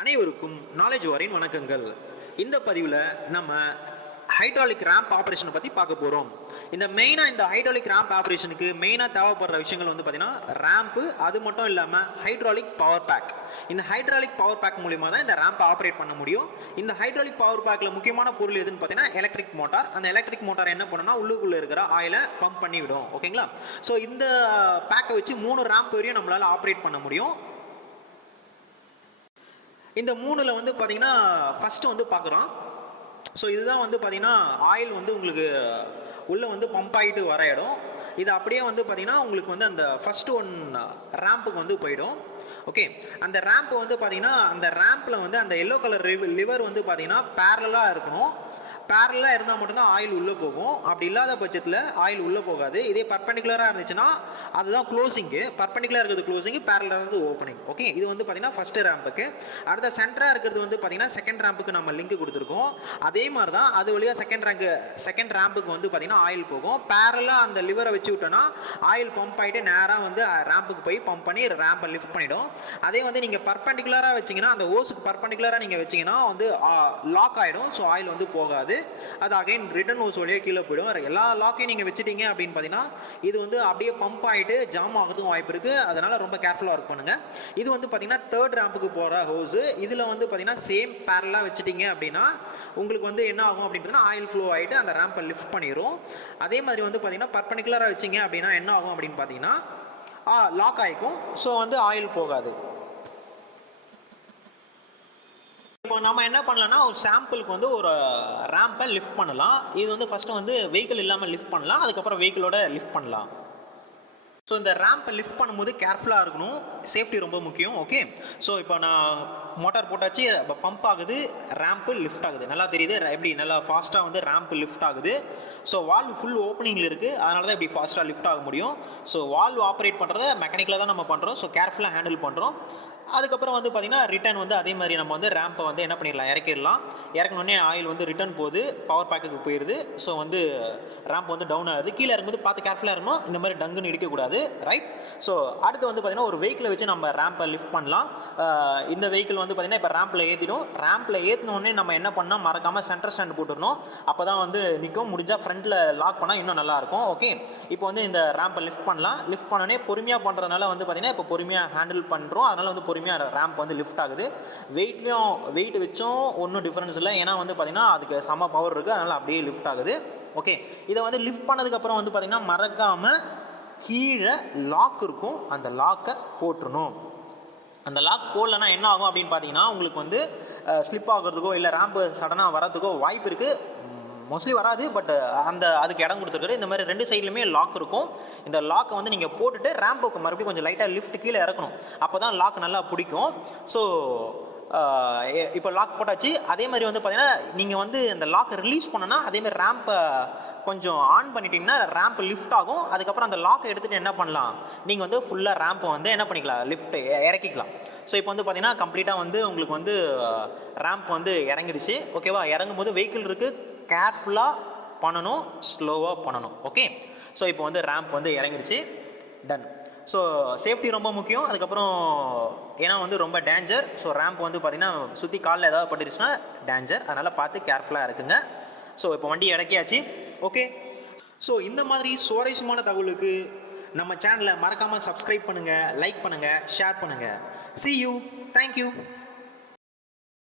அனைவருக்கும் நாலேஜ் வாரின் வணக்கங்கள். இந்த பதிவில் நம்ம ஹைட்ராலிக் ரேம்ப் ஆப்ரேஷனை பற்றி பார்க்க போகிறோம். இந்த ஹைட்ராலிக் ரேம்ப் ஆப்ரேஷனுக்கு மெயினாக தேவைப்படுற விஷயங்கள் வந்து பார்த்தீங்கன்னா ரேம்ப்பு, அது மட்டும் இல்லாமல் ஹைட்ராலிக் பவர் பேக். இந்த ஹைட்ராலிக் பவர் பேக் மூலிமா தான் இந்த ரேம்பை ஆப்ரேட் பண்ண முடியும். இந்த ஹைட்ராலிக் பவர் பேக்கில் முக்கியமான பொருள் எதுன்னு பார்த்தீங்கன்னா எலக்ட்ரிக் மோட்டார். அந்த எலக்ட்ரிக் மோட்டார் என்ன பண்ணுன்னா உள்ளுக்குள்ளே இருக்கிற ஆயிலை பம்ப் பண்ணி விடும். ஓகேங்களா? ஸோ இந்த பேக்கை வச்சு 3 ரேம்ப் வரையும் நம்மளால் ஆப்ரேட் பண்ண முடியும். இந்த 3ல் வந்து பார்த்தீங்கன்னா ஃபஸ்ட்டு வந்து பார்க்குறோம். ஸோ இதுதான் வந்து பார்த்தீங்கன்னா ஆயில் வந்து உங்களுக்கு உள்ளே வந்து பம்ப் ஆகிட்டு வர இடம். இது அப்படியே வந்து பார்த்தீங்கன்னா உங்களுக்கு வந்து அந்த ஃபஸ்ட்டு ரேம்புக்கு வந்து போயிடும். ஓகே, அந்த ரேம்பு வந்து பார்த்தீங்கன்னா அந்த ரேம்பில் வந்து அந்த எல்லோ கலர் லிவர் வந்து பார்த்தீங்கன்னா பேரலாக இருக்கணும். பேரலாக இருந்தால் மட்டும்தான் ஆயில் உள்ளே போகும். அப்படி இல்லாத பட்சத்தில் ஆயில் உள்ளே போகாது. இதே பர்பெண்டிகுலராக இருந்துச்சுன்னா அதுதான் க்ளோசிங்கு. பர்பெண்டிகுலராக இருக்கிறது க்ளோசிங்கு, பேரலாக இருக்கிறது ஓப்பனிங். ஓகே, இது வந்து பார்த்தீங்கன்னா ஃபஸ்ட்டு ரேம்புக்கு. அடுத்த சென்டராக இருக்கிறது வந்து பார்த்தீங்கன்னா செகண்ட் ரேம்புக்கு நம்ம லிங்க் கொடுத்துருக்கோம். அதே மாதிரி தான் அது வழியாக செகண்ட் ரேம்புக்கு வந்து பார்த்தீங்கன்னா ஆயில் போகும். பேரலாக அந்த லிவரை வச்சு விட்டோன்னா ஆயில் பம்ப் ஆகிட்டு நேராக வந்து ரேம்புக்கு போய் பம்ப் பண்ணி ரேம்பை லிஃப்ட் பண்ணிவிடும். அதே வந்து நீங்கள் பர்பெண்டிகுலராக வச்சிங்கன்னா அந்த ஓஸுக்கு பர்பெண்டிகுலராக நீங்கள் வச்சிங்கன்னா வந்து லாக் ஆகிடும். ஸோ ஆயில் வந்து போகாது. அது அகைன் ரிட்டர்ன் ஹோஸ் வழியாக கீழே போயிடும். எல்லா லாக்கையும் நீங்கள் வச்சுட்டீங்க அப்படின்னு பார்த்தீங்கன்னா இது வந்து அப்படியே பம்ப் ஆகிட்டு ஜாம் ஆகிறதுக்கும் வாய்ப்பு இருக்குது. அதனால் ரொம்ப கேர்ஃபுல்லாக ஒர்க் பண்ணுங்கள். இது வந்து பார்த்தீங்கன்னா தேர்ட் ரேம்புக்கு போகிற ஹோஸு. இதில் வந்து பார்த்தீங்கன்னா சேம் பேரலாக வச்சுட்டீங்க அப்படின்னா உங்களுக்கு வந்து என்ன ஆகும் அப்படின்னு பார்த்தீங்கன்னா ஆயில் ஃப்ளோ ஆகிட்டு அந்த ரேம்பை லிஃப்ட் பண்ணிடும். அதே மாதிரி வந்து பார்த்தீங்கன்னா பர்பெண்டிகுலராக வச்சிங்க அப்படின்னா என்ன ஆகும் அப்படின்னு பார்த்தீங்கன்னா லாக் ஆகிக்கும். ஸோ வந்து ஆயில் போகாது. இப்போ நம்ம என்ன பண்ணலாம்னா ஒரு சாம்பிளுக்கு வந்து ஒரு ரேம்பை லிஃப்ட் பண்ணலாம். இது வந்து ஃபஸ்ட்டு வந்து வெஹிக்கிள் இல்லாமல் லிஃப்ட் பண்ணலாம், அதுக்கப்புறம் வெஹிக்கிளோட லிஃப்ட் பண்ணலாம். ஸோ இந்த ரேம்பை லிஃப்ட் பண்ணும்போது கேர்ஃபுல்லாக இருக்கணும். சேஃப்டி ரொம்ப முக்கியம். ஓகே, ஸோ இப்போ நான் மோட்டார் போட்டாச்சு, இப்போ பம்ப் ஆகுது, ரேம்பு லிஃப்ட் ஆகுது. நல்லா தெரியுது எப்படி நல்லா ஃபாஸ்ட்டாக வந்து ரேம்பு லிஃப்ட் ஆகுது. ஸோ வால்வ் ஃபுல் ஓப்பனிங்கில் இருக்குது, அதனால தான் இப்படி ஃபாஸ்ட்டாக லிஃப்ட் ஆக முடியும். ஸோ வால்வ் ஆப்ரேட் பண்ணுறத மெக்கானிக்கலாக தான் நம்ம பண்ணுறோம். ஸோ கேர்ஃபுல்லாக ஹேண்டில் பண்ணுறோம். அதுக்கப்புறம் வந்து பார்த்திங்கன்னா ரிட்டர்ன் வந்து அதே மாதிரி நம்ம வந்து ரேம்பை வந்து என்ன பண்ணிடலாம், இறக்கிடலாம். இறக்கணுன்னே ஆயில் வந்து ரிட்டர்ன் போகுது, பவர் பேக்குக்கு போயிடுது. ஸோ வந்து ரேம்ப் வந்து டவுன் ஆகுது. கீழே இருக்கும்போது பார்த்து கேர்ஃபுல்லாக இருக்கணும், இந்த மாதிரி டங்குன்னு இடிக்கக்கூடாது. ரைட். ஸோ அடுத்து வந்து பார்த்திங்கன்னா ஒரு வெஹிக்கிளை வச்சு நம்ம ரேம்பை லிஃப்ட் பண்ணலாம். இந்த வெஹிக்கிள் வந்து பார்த்திங்கன்னா இப்போ ரேம்பில் ஏற்றிடும். ரேம்பில் ஏற்றினோடனே நம்ம என்ன பண்ணால் மறக்காமல் சென்டர் ஸ்டாண்ட் போட்டுடணும். அப்போ தான் வந்து நிற்கும். முடிஞ்சால் ஃப்ரண்ட்டில் லாக் பண்ணால் இன்னும் நல்லாயிருக்கும். ஓகே, இப்போ வந்து இந்த ரேம்பை லிஃப்ட் பண்ணலாம். லிஃப்ட் பண்ணோடனே பொறுமையாக பண்ணுறதுனால வந்து பார்த்திங்கன்னா இப்போ பொறுமையாக ஹேண்டில் பண்ணுறோம். அதனால் வந்து பொறுமையாக ரேம்ப் வந்து லிஃப்ட் ஆகுது. வெயிட் வச்சும் ஒன்றும் டிஃப்ரென்ஸ் இல்லை. ஏன்னா வந்து பார்த்திங்கன்னா அதுக்கு சம பவர் இருக்குது, அதனால் அப்படியே லிஃப்ட் ஆகுது. ஓகே, இதை வந்து லிஃப்ட் பண்ணதுக்கப்புறம் வந்து பார்த்திங்கன்னா மறக்காமல் கீழே லாக் இருக்கும், அந்த லாக்கை போட்டுருணும். அந்த லாக் போடலன்னா என்ன ஆகும் அப்படின்னு பார்த்தீங்கன்னா உங்களுக்கு வந்து ஸ்லிப் ஆகிறதுக்கோ இல்லை ரேம்பு சடனாக வரதுக்கோ வாய்ப்பு இருக்குது. மோஸ்ட்லி வராது, பட் அதுக்கு இடம் கொடுத்துருக்காரு. இந்த மாதிரி 2 சைட்லையுமே லாக் இருக்கும். இந்த லாக்கை வந்து நீங்கள் போட்டுட்டு ரேம்புக்கு மறுபடியும் கொஞ்சம் லைட்டாக லிஃப்ட் கீழே இறக்கணும். அப்போ தான் லாக் நல்லா பிடிக்கும். ஸோ இப்போ லாக் போட்டாச்சு. அதே மாதிரி வந்து பார்த்தீங்கன்னா நீங்கள் வந்து அந்த லாக்கை ரிலீஸ் பண்ணோன்னா அதேமாதிரி ரேம்பை கொஞ்சம் ஆன் பண்ணிட்டீங்கன்னா ரேம்ப் லிஃப்ட் ஆகும். அதுக்கப்புறம் அந்த லாக்கை எடுத்துகிட்டு என்ன பண்ணலாம், நீங்கள் வந்து ஃபுல்லாக ரேம்பை வந்து என்ன பண்ணிக்கலாம், லிஃப்ட் இறக்கிக்கலாம். ஸோ இப்போ வந்து பார்த்தீங்கன்னா கம்ப்ளீட்டாக வந்து உங்களுக்கு வந்து ரேம்ப் வந்து இறங்கிடுச்சு. ஓகேவா? இறங்கும்போது வெஹிக்கிள் இருக்குது, கேர்ஃபுல்லாக பண்ணணும், ஸ்லோவாக பண்ணணும். ஓகே, ஸோ இப்போ வந்து ரேம்ப் வந்து இறங்கிடுச்சு. டன். ஸோ சேஃப்டி ரொம்ப முக்கியம். அதுக்கப்புறம் ஏன்னா வந்து ரொம்ப டேஞ்சர். ஸோ ரேம்ப் வந்து பார்த்திங்கன்னா சுற்றி காலில் ஏதாவது பட்டுருச்சுன்னா டேஞ்சர், அதனால் பார்த்து கேர்ஃபுல்லாக இருக்குங்க. ஸோ இப்போ வண்டி இறக்கியாச்சு. ஓகே, ஸோ இந்த மாதிரி சுவாரஸ்யமான தகவலுக்கு நம்ம சேனலை மறக்காமல் சப்ஸ்கிரைப் பண்ணுங்கள், லைக் பண்ணுங்கள், ஷேர் பண்ணுங்கள். See you. Thank you.